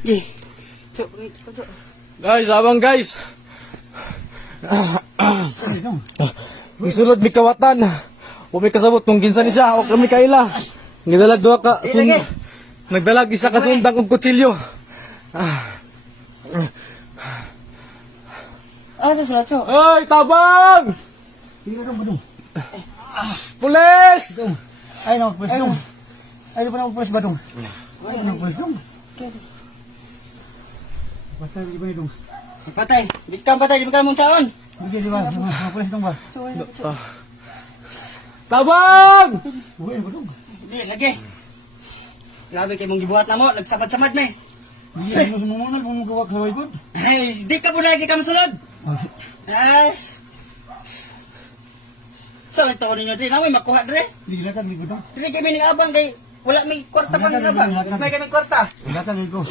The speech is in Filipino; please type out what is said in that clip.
Gi. Cok. Guys, abang guys. Gisulod mi kawatan. O may kasabot kung ginsa ni siya o kami kaila. Nagdalag duha ka nagdalag isa ka sundang og kutsilyo. Sa sulat, Cok. Ay, tabang! Pira dong, badong. Pulis! Ay, na magpulis dong. Ay, di ba na magpulis badong? Ay, na magpulis dong. Patay, di ba ni dong? Patay. Di ka patay, di ka mong saon. Hindi, di ba? Magpulis dong ba? Tabang! Uy, ano ba dong? Di, lagi. Grabe kay mong gibuhat na mo, nagsamad-samad na eh. Hindi, ano sumumunal, kung magawa ka sa waykod. Ay, di ka po lagi ka masulod. Ay. Sa may taon ninyo, di na may makuha, Dre. Hindi na kag ligo dong. Dre kami ning abang kay wala may kwarta pang abang. May kami kwarta. Wala kag ligo.